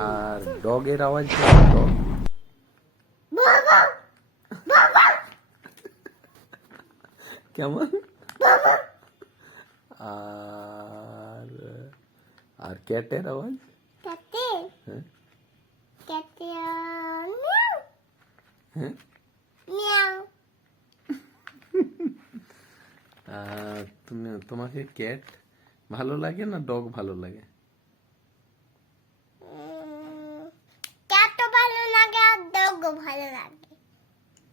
আর ডগের আওয়াজ কেমন? ডগ কেমন? আর আর ক্যাটের আওয়াজ? হ্যাঁ হ্যাঁ। তোমাকে ক্যাট ভালো লাগে না ডগ ভালো লাগে?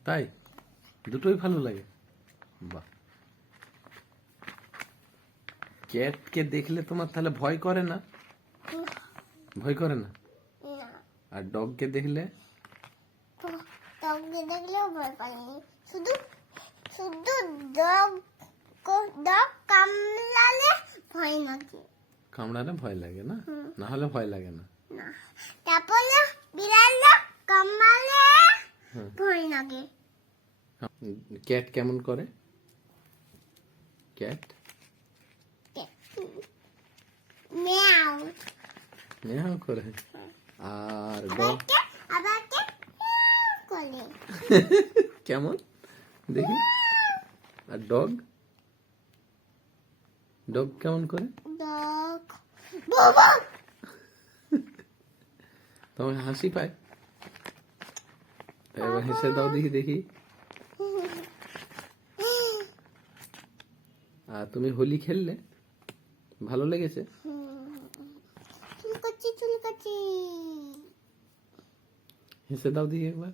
তাই দুটোই ভালো লাগে? বাহ। ক্যাটকে দেখলে তোমার তাহলে ভয় করে না? ভয় করে না? আর ডগকে দেখলে? দেখলেও ভয় পাইনি, শুধু শুধু ডগ কামড়ালে ভয় লাগে। কামড়ালে ভয় লাগে না? না হলে ভয় লাগে না? তারপরে বিড়াল কামড়ালে ভয় লাগে। ক্যাট কেমন করে? ক্যাট মিয়াও মিয়াও করে। আর ডগ আবার করে কেমন দেখি? আর ডগ ডগ কেমন করে? ডগ বাবা তোমার হাসি পায়? এবার হেসে দাও দেখি দেখি। আর তুমি হোলি খেললে? ভালো লেগেছে? চুলকাচ্ছি হেসে দাও দেখি একবার।